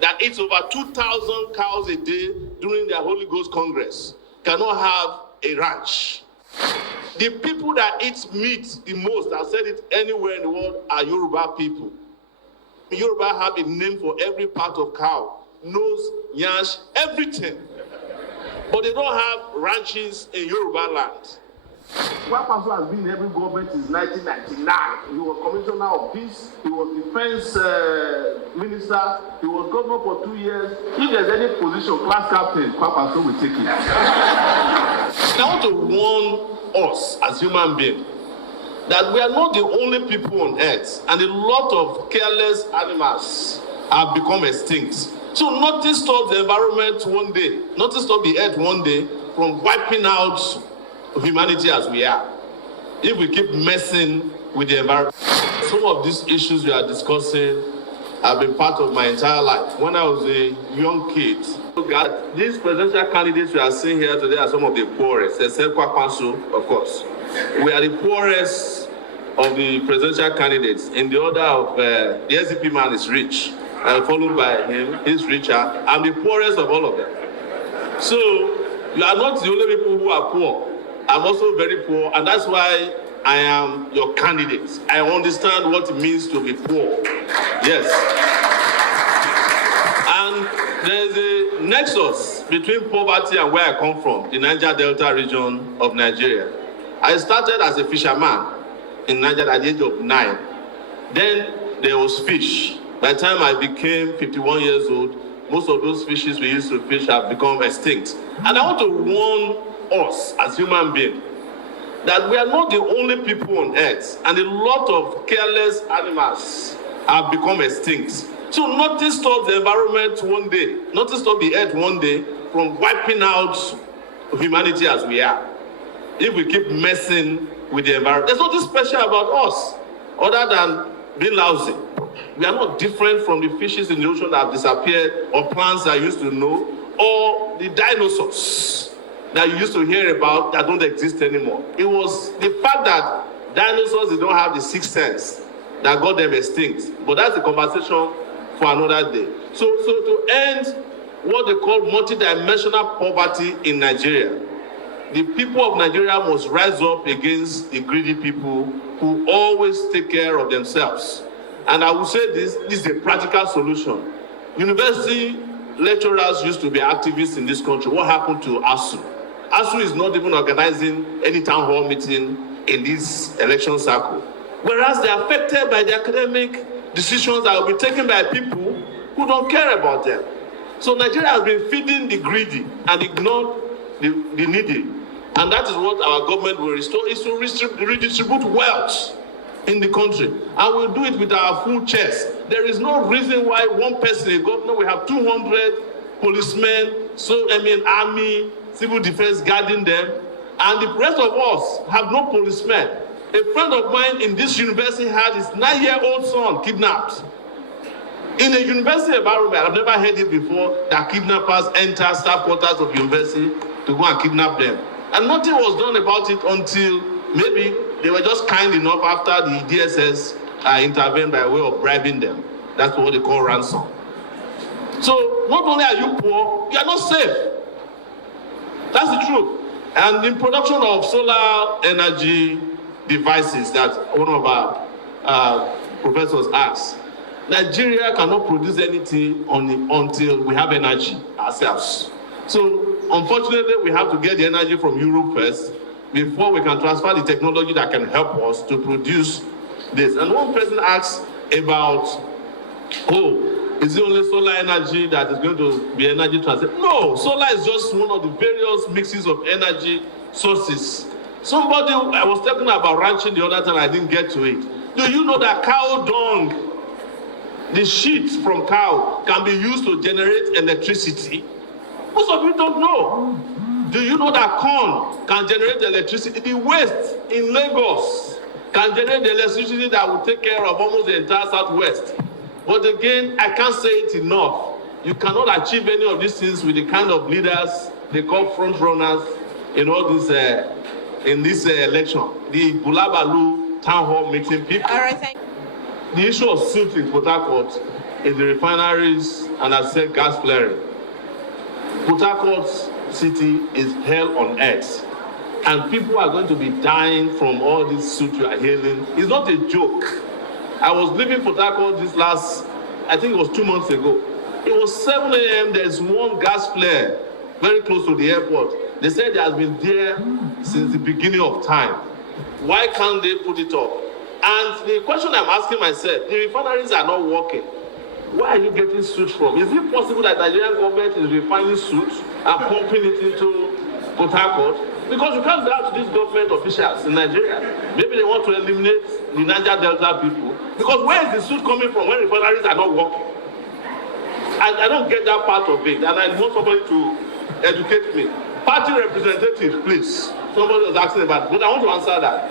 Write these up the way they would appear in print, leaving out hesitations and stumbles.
that eats over 2,000 cows a day during their Holy Ghost Congress cannot have a ranch. The people that eat meat the most, I've said it anywhere in the world, are Yoruba people. Yoruba have a name for every part of cow, nose, nyash, everything. But they don't have ranches in Yoruba land. Kwanskwasor has been in every government since 1999. He was commissioner of peace, he was defense minister, he was governor for 2 years. If there's any position, class captain, Kwanskwasor will take it. I want to warn us as human beings that we are not the only people on earth, and a lot of careless animals have become extinct. So nothing stops the environment one day, nothing stops the earth one day from wiping out humanity as we are, if we keep messing with the environment. Some of these issues we are discussing have been part of my entire life. When I was a young kid, these presidential candidates we are seeing here today are some of the poorest, except Kwanskwasor, of course. We are the poorest of the presidential candidates. In the order of the SDP man is rich, and followed by him, he's richer. I'm the poorest of all of them. So you are not the only people who are poor. I'm also very poor, and that's why I am your candidate. I understand what it means to be poor. Yes. And there's a nexus between poverty and where I come from, the Niger Delta region of Nigeria. I started as a fisherman in Nigeria at the age of 9. Then there was fish. By the time I became 51 years old, most of those fishes we used to fish have become extinct. And I want to warn us as human beings that we are not the only people on earth, and a lot of careless animals have become extinct. So nothing stops the environment one day, nothing stops the earth one day from wiping out humanity as we are, if we keep messing with the environment. There's nothing special about us other than being lousy. We are not different from the fishes in the ocean that have disappeared, or plants I used to know, or the dinosaurs that you used to hear about that don't exist anymore. It was the fact that dinosaurs, they don't have the sixth sense that got them extinct. But that's a conversation for another day. So to end what they call multidimensional poverty in Nigeria, the people of Nigeria must rise up against the greedy people who always take care of themselves. And I will say this is a practical solution. University lecturers used to be activists in this country. What happened to ASU? ASU is not even organizing any town hall meeting in this election cycle. Whereas they are affected by the academic decisions that will be taken by people who don't care about them. So Nigeria has been feeding the greedy and ignored the needy. And that is what our government will restore, is to redistribute wealth in the country. And we'll do it with our full chest. There is no reason why one person, a governor, we have 200 policemen, army, civil defense guarding them, and the rest of us have no policemen. A friend of mine in this university had his 9-year-old son kidnapped. In a university environment, I've never heard it before, that kidnappers enter staff quarters of university to go and kidnap them. And nothing was done about it until maybe they were just kind enough after the DSS intervened by way of bribing them. That's what they call ransom. So not only are you poor, you are not safe. That's the truth. And in production of solar energy devices that one of our professors asked, Nigeria cannot produce anything until we have energy ourselves. So unfortunately, we have to get the energy from Europe first before we can transfer the technology that can help us to produce this. And one person asked about, is it only solar energy that is going to be energy transfer? No, solar is just one of the various mixes of energy sources. Somebody, I was talking about ranching the other time, I didn't get to it. Do you know that cow dung, the shit from cow, can be used to generate electricity? Most of you don't know. Do you know that corn can generate electricity? The waste in Lagos can generate the electricity that will take care of almost the entire Southwest. But again, I can't say it enough. You cannot achieve any of these things with the kind of leaders they call front runners in all this in this election. The Bulabalu town hall meeting people. All right, thank you. The issue of suit in Port Harcourt in the refineries and I said gas flaring. Port Harcourt city is hell on earth. And people are going to be dying from all this suit you are hailing. It's not a joke. I was leaving Port Harcourt this last, I think it was 2 months ago. It was 7 a.m. There's one gas flare very close to the airport. They said it has been there since the beginning of time. Why can't they put it up? And the question I'm asking myself, the refineries are not working. Where are you getting soot from? Is it possible that the Nigerian government is refining soot and pumping it into Port Harcourt? Because you can't doubt these government officials in Nigeria. Maybe they want to eliminate the Niger Delta people. Because where is the soot coming from when refineries are not working? I don't get that part of it, and I want somebody to educate me. Party representative, please. Somebody was asking about it, but I want to answer that.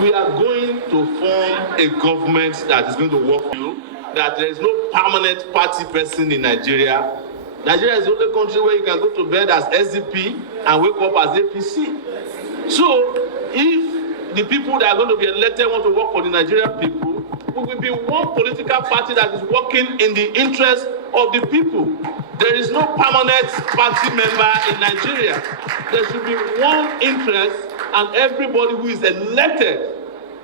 We are going to form a government that is going to work for you, that there is no permanent party person in Nigeria. Nigeria is the only country where you can go to bed as SDP and wake up as APC. So, if the people that are going to be elected want to work for the Nigerian people, we will be one political party that is working in the interest of the people. There is no permanent party member in Nigeria. There should be one interest, and everybody who is elected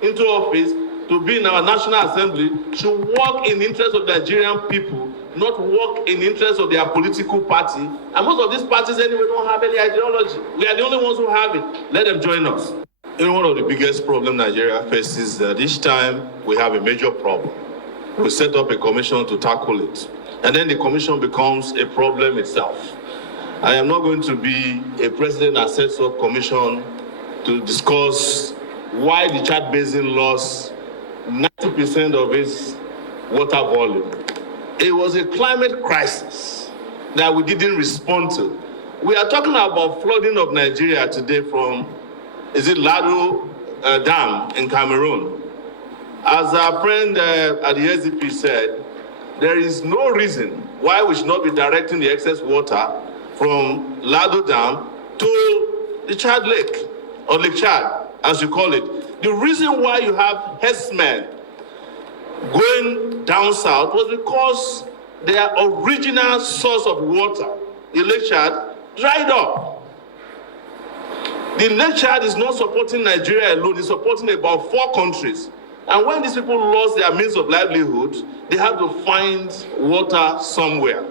into office to be in our National Assembly should work in the interest of the Nigerian people, not work in the interest of their political party. And most of these parties anyway don't have any ideology. We are the only ones who have it. Let them join us. One of the biggest problems Nigeria faces is that each time we have a major problem, we set up a commission to tackle it. And then the commission becomes a problem itself. I am not going to be a president that sets up commission to discuss why the Chad Basin lost 90% of its water volume. It was a climate crisis that we didn't respond to. We are talking about flooding of Nigeria today from, Lado Dam in Cameroon. As our friend at the SDP said, there is no reason why we should not be directing the excess water from Lado Dam to the Chad Lake, or Lake Chad, as you call it. The reason why you have herdsmen going down south was because their original source of water, the Lake Chad, dried up. The Lake Chad is not supporting Nigeria alone, it's supporting about 4 countries. And when these people lost their means of livelihood, they had to find water somewhere.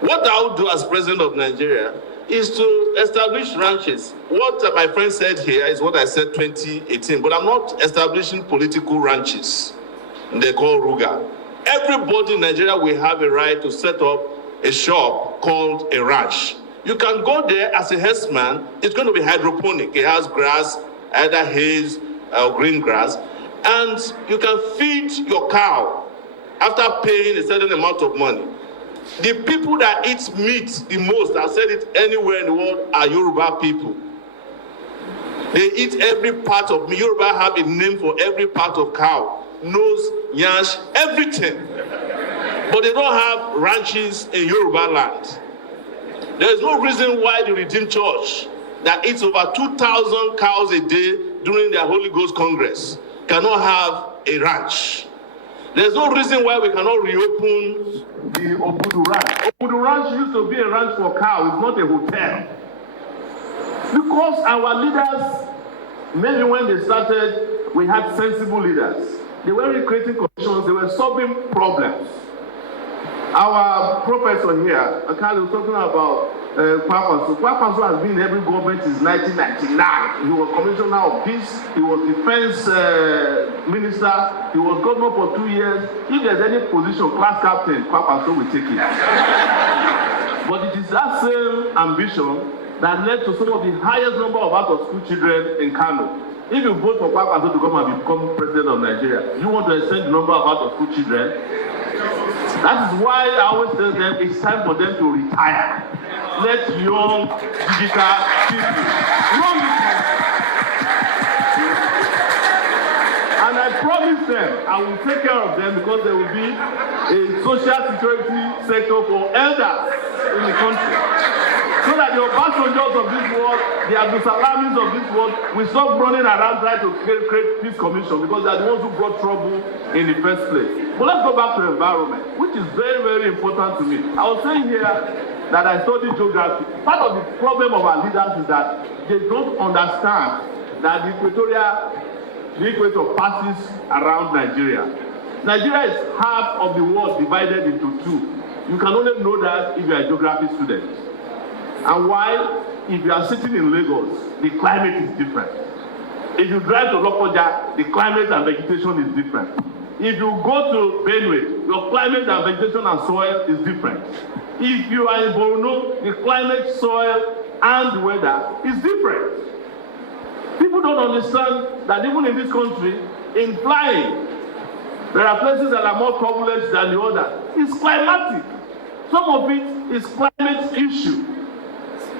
What I would do as president of Nigeria is to establish ranches. What my friend said here is what I said 2018, but I'm not establishing political ranches. They call Ruga. Everybody in Nigeria will have a right to set up a shop called a ranch. You can go there as a herdsman. It's going to be hydroponic. It has grass, either haze or green grass. And you can feed your cow after paying a certain amount of money. The people that eat meat the most, I've said it anywhere in the world, are Yoruba people. They eat every part of meat. Yoruba have a name for every part of cow. Nose, nyash, everything. But they don't have ranches in Yoruba land. There is no reason why the Redeemed Church that eats over 2,000 cows a day during their Holy Ghost Congress cannot have a ranch. There's no reason why we cannot reopen the Obudu Ranch. Obudu Ranch used to be a ranch for cows, it's not a hotel. Because our leaders, maybe when they started, we had sensible leaders. They weren't creating conditions, they were solving problems. Our professor here, Akali, was talking about kwanskwasor. Kwanskwasor has been in every government since 1999. He was commissioner of peace, he was defense minister, he was governor for 2 years. If there's any position, class captain, kwanskwasor will take it. But it is that same ambition that led to some of the highest number of out-of-school children in Kano. If you vote for kwanskwasor to come and become president of Nigeria, you want to extend the number of out-of-school children? That is why I always tell them it's time for them to retire. Let young digital people run this country. And I promise them I will take care of them because there will be a social security sector for elders in the country. So that the Obasanjos of this world, the Abdulsalamis of this world, will stop running around trying to create peace commission because they are the ones who brought trouble in the first place. But let's go back to the environment, which is very, very important to me. I was saying here that I studied geography. Part of the problem of our leaders is that they don't understand that the equator passes around Nigeria. Nigeria is half of the world divided into two. You can only know that if you are a geography student. And while if you are sitting in Lagos, the climate is different. If you drive to Lokoja, the climate and vegetation is different. If you go to Benue, your climate and vegetation and soil is different. If you are in Borno, the climate, soil, and weather is different. People don't understand that even in this country, in flying, there are places that are more turbulent than the others. It's climatic. Some of it is climate issue.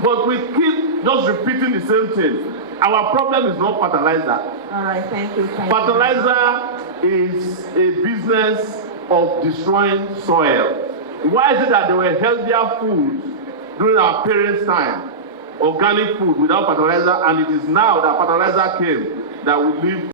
But we keep just repeating the same thing. Our problem is not fertilizer. All right, thank you. Fertilizer is a business of destroying soil. Why is it that there were healthier foods during our parents' time, organic food without fertilizer, and it is now that fertilizer came that we live